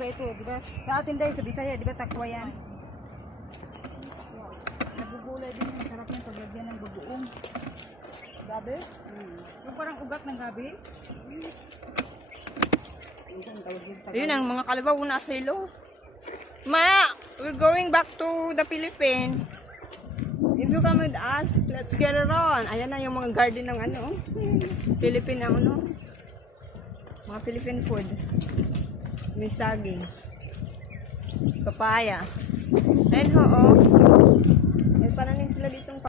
ba ito, di ba? Sa atin dahil sa Bisaya, di ba takwa yan? Nagugulay din yung sarap ng paglagyan ng bagoong. Gabi? Yung parang ugat ng gabi. Yun ang mga kalabaw na sa ilong. Ma, we're going back to the Philippines. If you come with us, let's get it on. Ayan na yung mga garden ng ano, Philippine ano, mga Philippine food. May saging, papaya. Ayun ho, oh. May pananim sila ditong